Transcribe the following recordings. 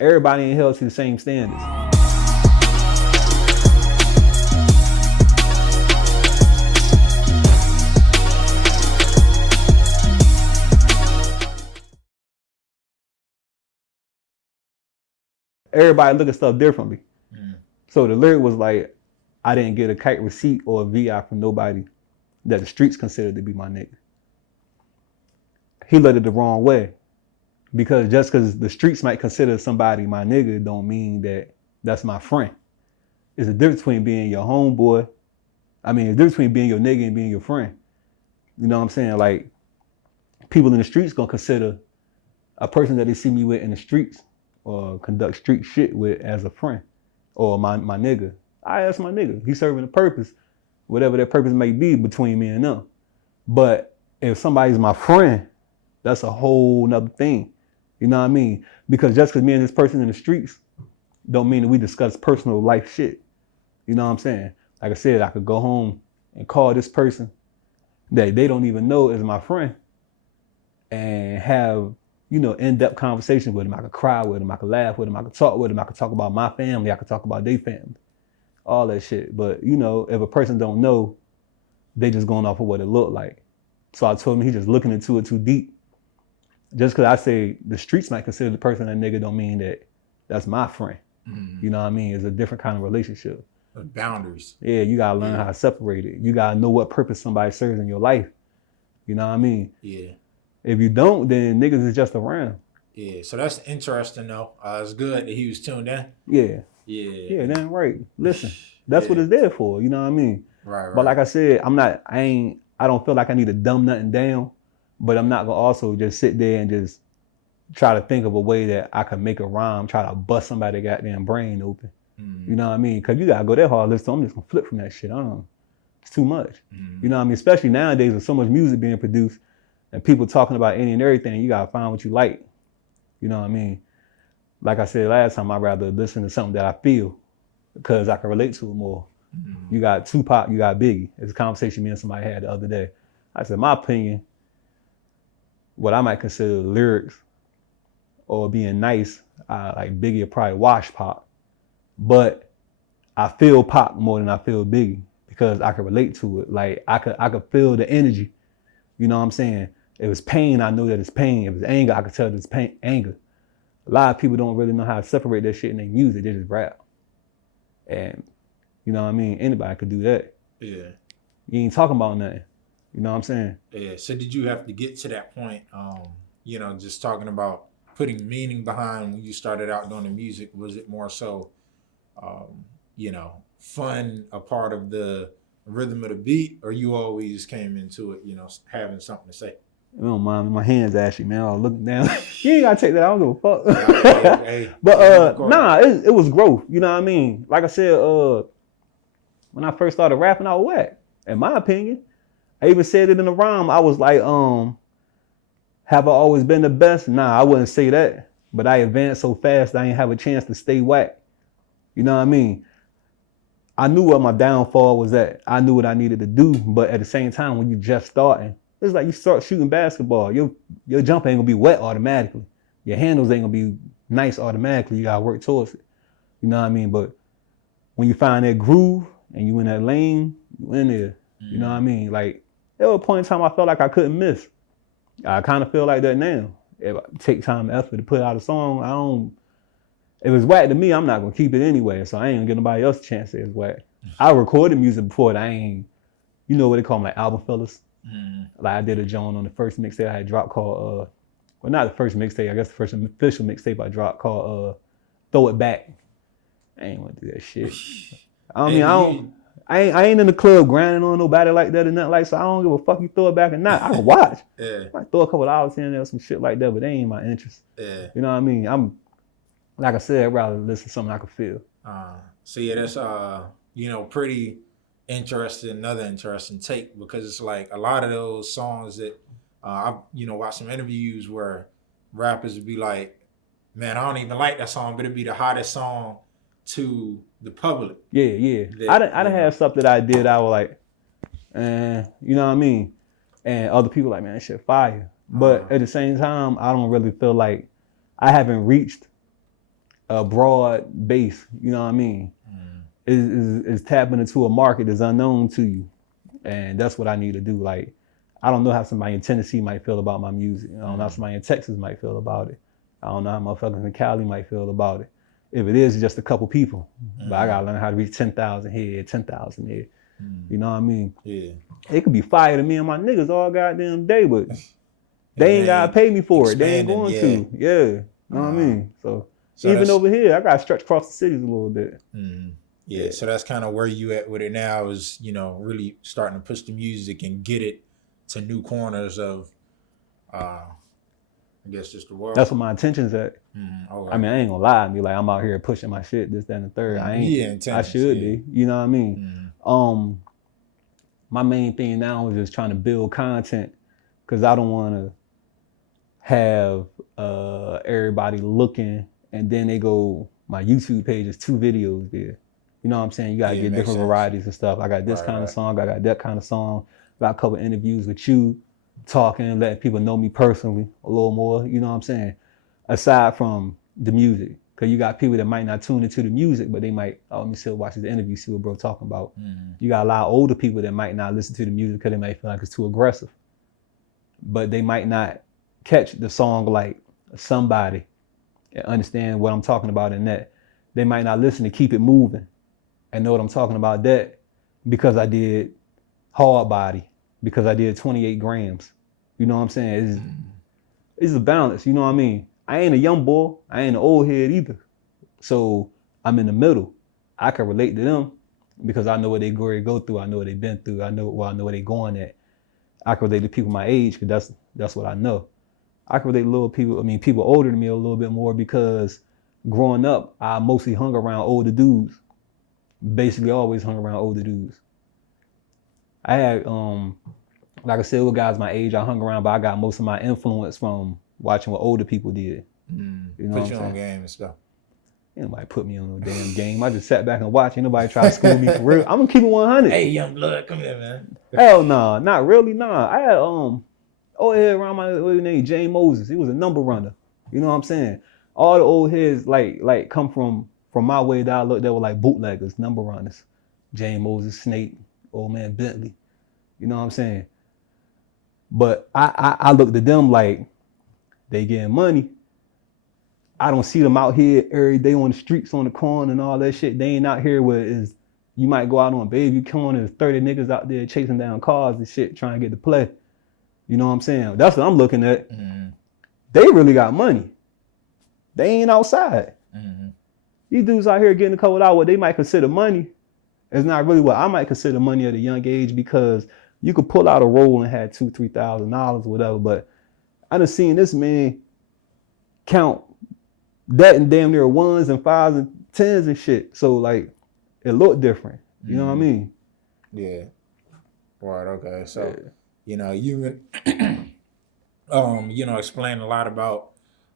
Everybody ain't held to the same standards. Everybody look at stuff differently. So the lyric was like, I didn't get a kite receipt or a VI from nobody that the streets considered to be my nigga. He let it the wrong way. Because just because the streets might consider somebody my nigga don't mean that that's my friend. It's a difference between being your homeboy. I mean, it's a difference between being your nigga and being your friend. You know what I'm saying? Like, people in the streets gonna consider a person that they see me with in the streets or conduct street shit with as a friend or my nigga. That's my nigga. He's serving a purpose, whatever that purpose may be between me and them. But if somebody's my friend, that's a whole nother thing. You know what I mean? Because just because me and this person in the streets don't mean that we discuss personal life shit. You know what I'm saying? Like I said, I could go home and call this person that they don't even know is my friend and have, you know, in-depth conversation with him. I could cry with him. I could laugh with him. I could talk with him. I could talk about my family. I could talk about their family. All that shit. But, you know, if a person don't know, they just going off of what it looked like. So I told him he's just looking into it too deep. Just because I say the streets might consider the person a nigga don't mean that that's my friend. You know what I mean? It's a different kind of relationship. Boundaries. Yeah, you gotta learn how to separate it. You gotta know what purpose somebody serves in your life. You know what I mean? Yeah. If you don't, then niggas is just around. Yeah, so that's interesting though. It's good that he was tuned in. Yeah. Yeah. Yeah, damn right. Listen, that's what it's there for. You know what I mean? Right. But like I said, I don't feel like I need to dumb nothing down, but I'm not gonna also just sit there and just try to think of a way that I can make a rhyme, try to bust somebody's goddamn brain open. You know what I mean? Because you gotta go that hard. Listen, I'm just gonna flip from that shit. I don't know. It's too much. You know what I mean? Especially nowadays with so much music being produced and people talking about any and everything, you gotta find what you like. You know what I mean? Like I said last time, I'd rather listen to something that I feel because I can relate to it more. You got Tupac, you got Biggie. It's a conversation me and somebody had the other day. I said, my opinion, what I might consider lyrics or being nice, like Biggie will probably wash Pac. But I feel Pac more than I feel Biggie because I can relate to it. Like I could feel the energy. You know what I'm saying? If it's pain, I know that it's pain. If it's anger, I can tell that it's pain, anger. A lot of people don't really know how to separate that shit in their music. They just rap. And you know what I mean? Anybody could do that. Yeah. You ain't talking about nothing. You know what I'm saying? Yeah. So did you have to get to that point, you know, just talking about putting meaning behind when you started out doing the music? Was it more so, you know, fun, a part of the rhythm of the beat, or you always came into it, you know, having something to say? You know, my hands actually, man. I was looking down. You ain't gotta take that. I don't give a fuck. But nah, it was growth. You know what I mean? Like I said, when I first started rapping, I was whack. In my opinion, I even said it in the rhyme. I was like, have I always been the best? Nah, I wouldn't say that. But I advanced so fast I didn't have a chance to stay whack. You know what I mean? I knew what my downfall was at. I knew what I needed to do. But at the same time, when you just starting, it's like you start shooting basketball. Your jump ain't gonna be wet automatically. Your handles ain't gonna be nice automatically. You gotta work towards it. You know what I mean? But when you find that groove and you in that lane, you in there. You know what I mean? Like, there was a point in time I felt like I couldn't miss. I kind of feel like that now. If I take time and effort to put out a song, if it's whack to me, I'm not gonna keep it anyway. So I ain't gonna give nobody else a chance to say it's whack. I recorded music before that I ain't, you know what they call them, like album fillers. Like I did a joint on the first mixtape I had dropped called, well, not the first mixtape, I guess the first official mixtape I dropped called Throw It Back. I ain't want to do that shit. I ain't in the club grinding on nobody like that or nothing like, so I don't give a fuck you throw it back or not. I can watch. I might throw a couple hours in there or some shit like that, but they ain't my interest. You know what I mean? I'm, like I said, I'd rather listen to something I can feel. So yeah, that's you know, pretty interesting, another interesting take, because it's like a lot of those songs that I've, you know, watched some interviews where rappers would be like, man, I don't even like that song, but it'd be the hottest song to the public. Yeah. I done had stuff that I did, I was like, you know what I mean? And other people like, man, that shit fire. But at the same time, I don't really feel like I haven't reached a broad base, you know what I mean, is tapping into a market that's unknown to you. And that's what I need to do. Like, I don't know how somebody in Tennessee might feel about my music. I don't know how somebody in Texas might feel about it. I don't know how motherfuckers in Cali might feel about it. If it is, it's just a couple people. But I gotta learn how to reach 10,000 here, 10,000 here. You know what I mean? Yeah. It could be fire to me and my niggas all goddamn day, but they ain't gotta pay me for it. They ain't going to. Yeah. You know what I mean? So even over here, I gotta stretch across the cities a little bit. Yeah, so that's kind of where you at with it now is, you know, really starting to push the music and get it to new corners of, I guess, just the world. That's what my intention's at. Okay. I mean, I ain't gonna lie to me. Like, I'm out here pushing my shit, this, that, and the third. I ain't. I should be. You know what I mean? My main thing now is just trying to build content because I don't want to have everybody looking and then they go, my YouTube page is 2 videos there. You know what I'm saying? You gotta get different varieties and stuff. I got this kind of song, I got that kind of song. Got a couple interviews with you, talking, letting people know me personally a little more. You know what I'm saying? Aside from the music, because you got people that might not tune into the music, but they might, let me still watch the interview, see what bro talking about. You got a lot of older people that might not listen to the music because they might feel like it's too aggressive. But they might not catch the song like Somebody and understand what I'm talking about in that. They might not listen to Keep It Moving and know what I'm talking about that because I did Hard Body, because I did 28 grams. You know what I'm saying? It's a balance, you know what I mean? I ain't a young boy, I ain't an old head either. So I'm in the middle. I can relate to them because I know what they go through, I know what they've been through, I know where they going at. I can relate to people my age because that's what I know. I can relate to people older than me a little bit more because growing up, I mostly hung around older dudes. Basically always hung around older dudes. I had, like I said, with guys my age, I hung around, but I got most of my influence from watching what older people did. You know put you on game and stuff. Ain't nobody put me on no damn game. I just sat back and watched. Ain't nobody try to school me for real. I'm gonna keep it 100. Hey, young blood, come here, man. Hell no, not really, nah. I had old head around my name, Jay Moses. He was a number runner. You know what I'm saying? All the old heads like come from my way that I looked at were like bootleggers, number runners. Jay Moses, Snake, old man Bentley. You know what I'm saying? But I looked at them like they getting money. I don't see them out here every day on the streets, on the corner and all that shit. They ain't out here where is you might go out on Baby Corner, there's 30 niggas out there chasing down cars and shit, trying to get to play. You know what I'm saying? That's what I'm looking at. They really got money. They ain't outside. These dudes out here getting a couple out what they might consider money. It's not really what I might consider money at a young age because you could pull out a roll and have $2,000-$3,000 or whatever, but I done seen this man count that in damn near 1s and 5s and 10s and shit. So like, it looked different. You know what I mean? Yeah. Right. Okay. So, you know, you you know, explain a lot about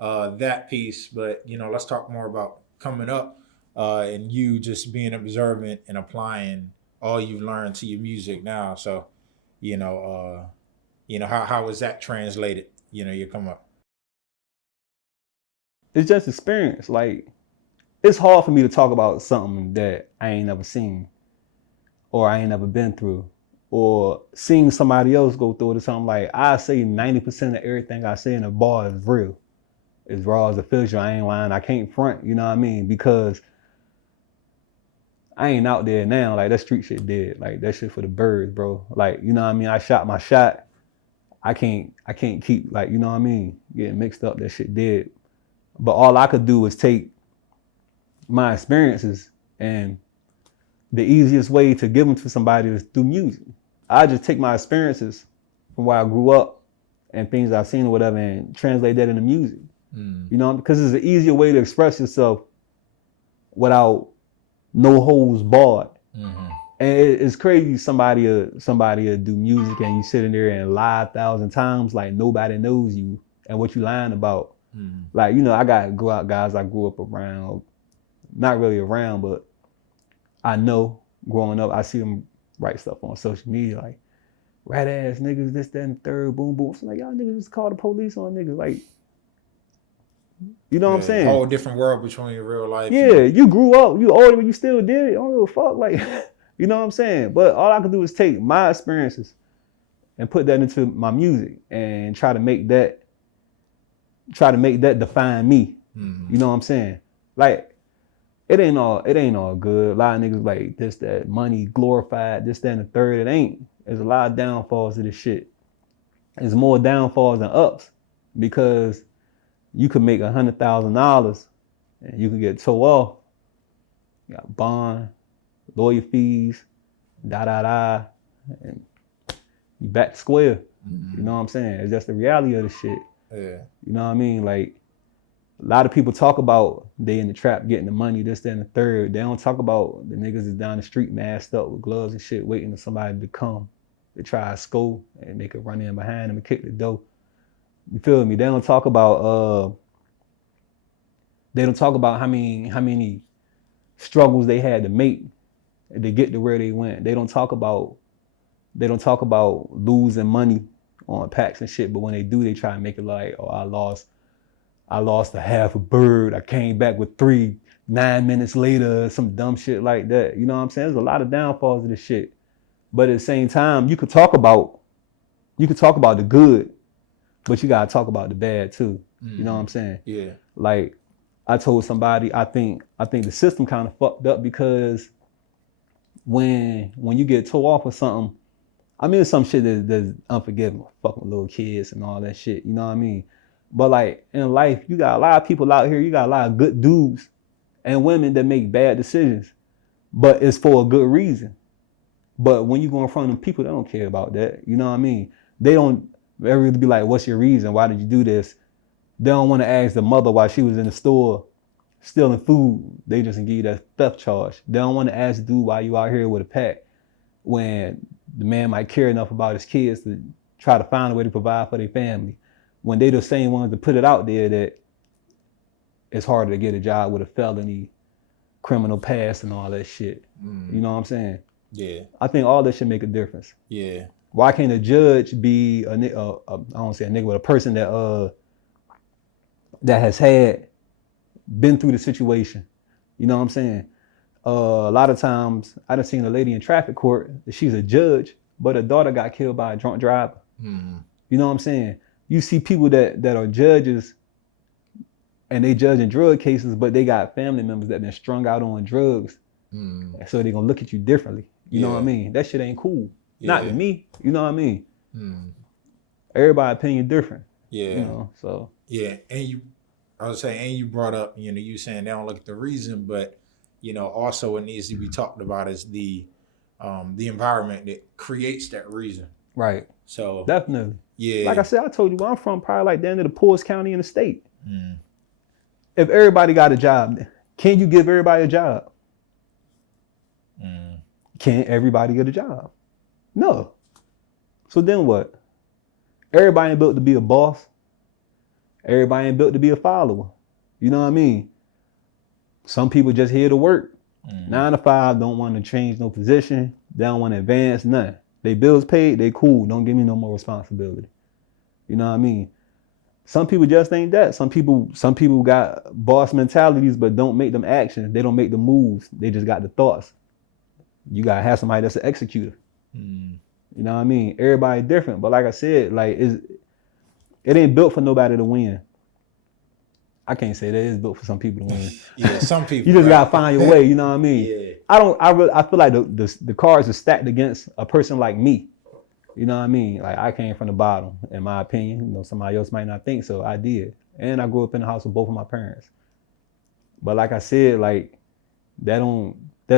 that piece, but you know, let's talk more about coming up and you just being observant and applying all you've learned to your music now. So, you know, how is that translated? You know, you come up. It's just experience. Like, it's hard for me to talk about something that I ain't never seen or I ain't never been through or seeing somebody else go through it or something. Like, I say 90% of everything I say in a bar is real. As raw as it feels, I ain't lying. I can't front, you know what I mean? Because I ain't out there now. Like, that street shit dead. Like, that shit for the birds, bro. Like, you know what I mean? I shot my shot. I can't keep, like, you know what I mean? Getting mixed up, that shit dead. But all I could do is take my experiences, and the easiest way to give them to somebody is through music. I just take my experiences from where I grew up and things I've seen or whatever and translate that into music. You know, because it's an easier way to express yourself without no holds barred. And it's crazy somebody will do music and you sitting there and lie 1,000 times like nobody knows you and what you lying about. Like, you know, I got guys I grew up around, not really around, but I know growing up, I see them write stuff on social media like, rat ass niggas, this, that, and the third, boom, boom. So like, y'all niggas just call the police on niggas. Like, You know what I'm saying? Whole different world between real life. Yeah, you grew up, you older, but you still did it. I don't give a fuck. Like, you know what I'm saying? But all I can do is take my experiences and put that into my music and try to make that define me. Mm-hmm. You know what I'm saying? Like, it ain't all good. A lot of niggas like this, that, money glorified, this, that, and the third. It ain't. There's a lot of downfalls to this shit. There's more downfalls than ups because you could make $100,000 and you can get towed off. You got bond, lawyer fees, and you back to square. Mm-hmm. You know what I'm saying? It's just the reality of the shit. Yeah. You know what I mean? Like, a lot of people talk about they in the trap getting the money, this, that, and the third. They don't talk about the niggas is down the street masked up with gloves and shit, waiting for somebody to come to try to score and they could run in behind them and kick the door. You feel me? They don't talk about how many struggles they had to make to get to where they went. They don't talk about losing money on packs and shit, but when they do, they try to make it like, oh, I lost a half a bird. I came back with 3, 9 minutes later, some dumb shit like that. You know what I'm saying? There's a lot of downfalls of this shit. But at the same time, you could talk about the good, but you gotta talk about the bad too. You know what I'm saying? Yeah. Like, I told somebody, I think the system kind of fucked up because when you get towed off or something, I mean, it's some shit that's unforgivable, fucking with little kids and all that shit. You know what I mean? But like in life, you got a lot of people out here. You got a lot of good dudes and women that make bad decisions, but it's for a good reason. But when you go in front of them people, they don't care about that. You know what I mean? They don't ever be like, what's your reason? Why did you do this? They don't want to ask the mother why she was in the store stealing food. They just give you that theft charge. They don't want to ask the dude why you out here with a pack when the man might care enough about his kids to try to find a way to provide for their family. When they the same ones to put it out there that it's harder to get a job with a felony, criminal past and all that shit. You know what I'm saying? Yeah. I think all that should make a difference. Yeah. Why can't a judge be I don't say a nigga, but a person that has been through the situation? You know what I'm saying? A lot of times I done seen a lady in traffic court, she's a judge, but her daughter got killed by a drunk driver. You know what I'm saying? You see people that are judges and they judge in drug cases, but they got family members that been strung out on drugs. So they're gonna look at you differently. You know what I mean? That shit ain't cool. Not to me. You know what I mean? Everybody's opinion different. Yeah. You know, so. Yeah. And you brought up, you saying they don't look at the reason, but, also what needs to be talked about is the environment that creates that reason. Right. So. Definitely. Yeah. Like I said, I told you where I'm from, probably like the end of the poorest county in the state. If everybody got a job, can you give everybody a job? Can everybody get a job? No. So then what? Everybody ain't built to be a boss. Everybody ain't built to be a follower. You know what I mean? Some people just here to work. 9 to 5, don't want to change no position. They don't want to advance, nothing. They bills paid, they cool. Don't give me no more responsibility. You know what I mean? Some people just ain't that. Some people got boss mentalities, but don't make them actions. They don't make the moves. They just got the thoughts. You gotta have somebody that's an executor. You know what I mean? Everybody different, but like I said, like it ain't built for nobody to win. I can't say that it's built for some people to win. Yeah, some people. You just gotta find your way. You know what I mean? Yeah. I feel like the cards are stacked against a person like me. You know what I mean? Like I came from the bottom, in my opinion. Somebody else might not think so. I did, and I grew up in the house with both of my parents. But like I said, like that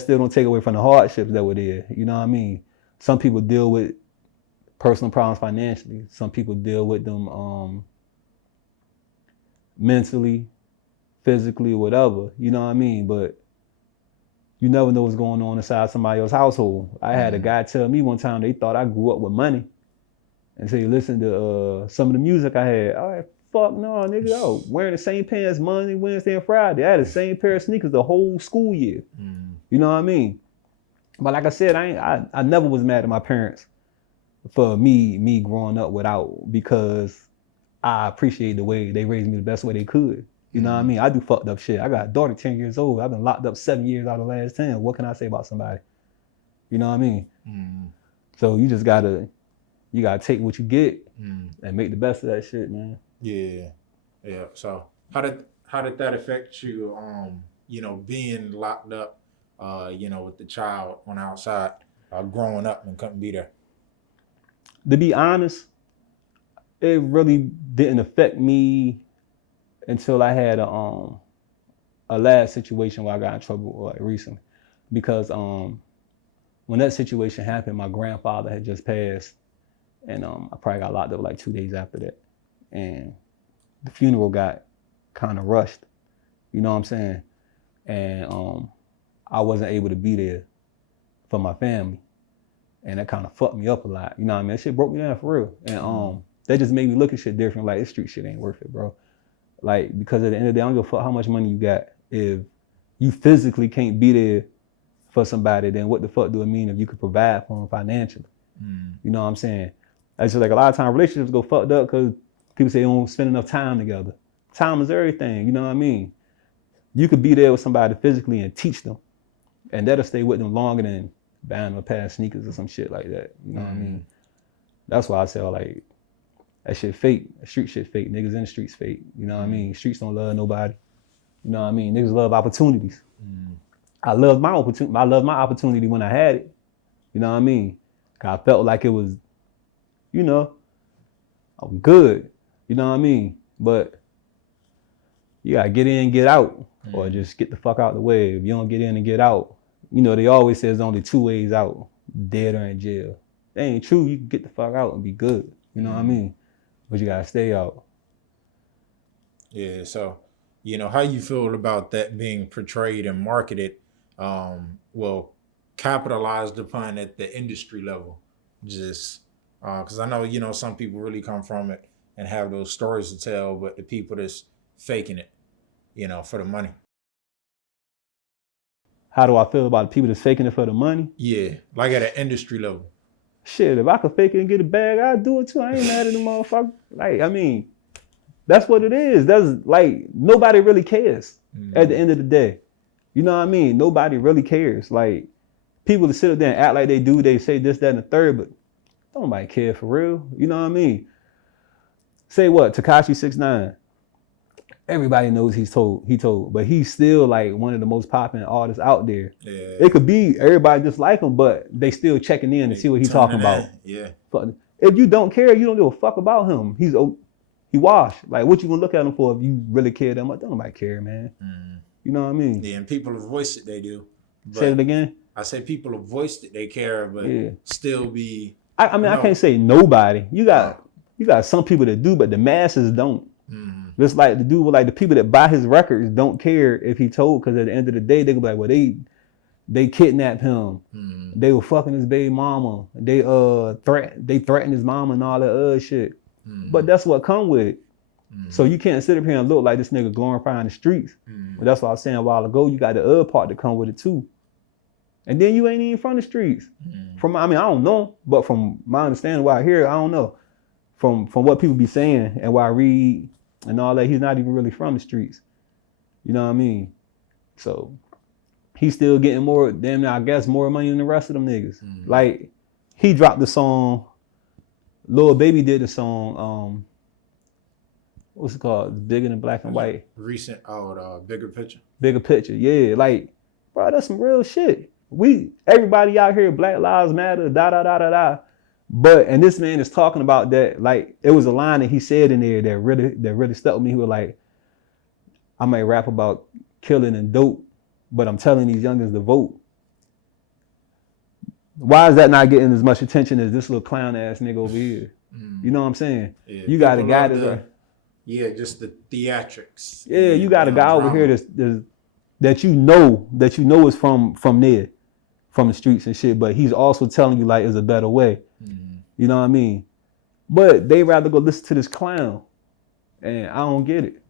still don't take away from the hardships that were there. You know what I mean? Some people deal with personal problems financially. Some people deal with them mentally, physically, or whatever. You know what I mean? But you never know what's going on inside somebody else's household. I had a guy tell me one time they thought I grew up with money. And so he listened to some of the music I had. I like, fuck no, nigga. I was wearing the same pants Monday, Wednesday, and Friday. I had the same pair of sneakers the whole school year. You know what I mean? But like I said, I never was mad at my parents for me growing up without, because I appreciate the way they raised me the best way they could. You know what I mean? I do fucked up shit. I got a daughter 10 years old. I've been locked up 7 years out of the last 10. What can I say about somebody? You know what I mean? So you just gotta take what you get and make the best of that shit, man. Yeah. So how did that affect you? Being locked up, with the child on the outside, growing up and couldn't be there. To be honest, it really didn't affect me until I had a last situation where I got in trouble recently, because when that situation happened, my grandfather had just passed, and I probably got locked up like 2 days after that, and the funeral got kind of rushed, you know what I'm saying, and I wasn't able to be there for my family, and that kind of fucked me up a lot, you know what I mean? That shit broke me down for real, and that just made me look at shit different. Like, this street shit ain't worth it, bro. Like, because at the end of the day, I don't give a fuck how much money you got. If you physically can't be there for somebody, then what the fuck do it mean if you could provide for them financially? You know what I'm saying? It's just like a lot of times relationships go fucked up because people say they don't spend enough time together. Time is everything, you know what I mean? You could be there with somebody physically and teach them, and that'll stay with them longer than buying them a pair of sneakers or some shit like that. You know what I mean? That's why I say, like, that shit fake. Street shit fake. Niggas in the streets fake. You know what I mean? Streets don't love nobody. You know what I mean? Niggas love opportunities. I loved my opportunity. I loved my opportunity when I had it. You know what I mean? I felt like it was, I'm good. You know what I mean? But you gotta get in, get out, or just get the fuck out the way. If you don't get in and get out, they always say there's only 2 ways out: dead or in jail. That ain't true. You can get the fuck out and be good. You know what I mean? But you gotta stay out. Yeah. So, how you feel about that being portrayed and marketed, capitalized upon at the industry level? Just because I know, some people really come from it and have those stories to tell, but the people that's faking it, for the money. How do I feel about the people that's faking it for the money? Yeah, like at an industry level. Shit, if I could fake it and get a bag, I'd do it too. I ain't mad at the motherfucker. Like, I mean, that's what it is. That's like, nobody really cares at the end of the day. You know what I mean? Nobody really cares. Like, people that sit up there and act like they do, they say this, that, and the third, but don't nobody care for real. You know what I mean? Say what? Tekashi 6ix9ine. Everybody knows he told, but he's still like one of the most popular artists out there. Yeah. It could be everybody just like him, but they still checking in to see what he's talking about. Yeah. If you don't care, you don't give a fuck about him. He washed. Like, what you gonna look at him for if you really care that much? Don't nobody care, man. You know what I mean? Yeah, and people have voiced it, they do. Say it again. I said people have voiced it, they care, but still be. I mean, I can't say nobody. You got some people that do, but the masses don't. Just like the dude, like the people that buy his records don't care if he told, because at the end of the day, they go like, well, they kidnapped him. They were fucking his baby mama. They threatened his mama and all that other shit. But that's what come with it. So you can't sit up here and look like this nigga glorifying the streets. But that's what I was saying a while ago. You got the other part to come with it too. And then you ain't even from the streets. I don't know, but from my understanding, what I hear, I don't know. From what people be saying and what I read and all that, he's not even really from the streets. You know what I mean? So he's still getting more money than the rest of them niggas. Like, he dropped the song, Lil Baby did the song, what's it called? Bigger Than Black and White. Recent, Bigger Picture. Bigger Picture, yeah. Like, bro, that's some real shit. Everybody out here, Black Lives Matter, da. But, and this man is talking about that, like, it was a line that he said in there that really stuck with me. He was like, I might rap about killing and dope, but I'm telling these youngins to vote. Why is that not getting as much attention as this little clown ass nigga over here? You know what I'm saying? Yeah, you got a guy just the theatrics. Yeah, you got a guy over here that you know is from there, from the streets and shit, but he's also telling you like there's a better way. You know what I mean? But they rather go listen to this clown, and I don't get it.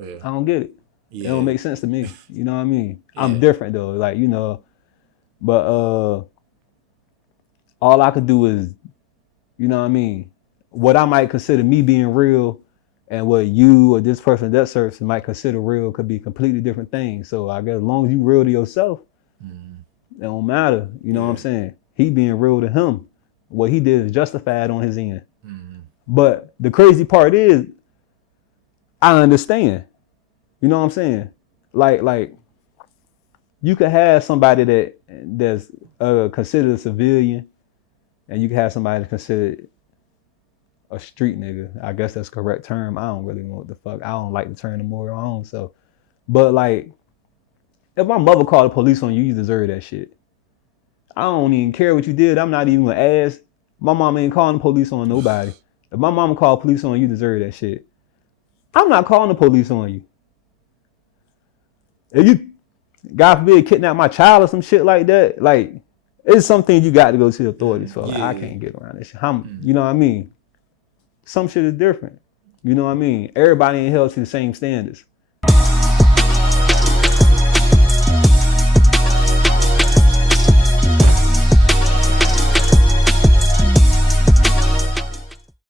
I don't get it. It don't make sense to me. You know what I mean? I'm different though, like, but all I could do is, you know what I mean, what I might consider me being real And what you or this person that serves might consider real could be completely different things. So I guess as long as you real to yourself, it don't matter. You know what I'm saying? He being real to him. What he did is justified on his end. But the crazy part is, I understand. You know what I'm saying? Like you could have somebody that's considered a civilian, and you can have somebody that's considered a street nigga. I guess that's the correct term. I don't really know what the fuck. I don't like the term no more on. So, but like, if my mother called the police on you, you deserve that shit. I don't even care what you did. I'm not even gonna ask. My mom ain't calling the police on nobody. If my mama called police on you, deserve that shit. I'm not calling the police on you. If you, God forbid, kidnap my child or some shit like that, like, it's something you got to go to the authorities for. Like, I can't get around this shit. You know what I mean? Some shit is different. You know what I mean? Everybody ain't held to the same standards.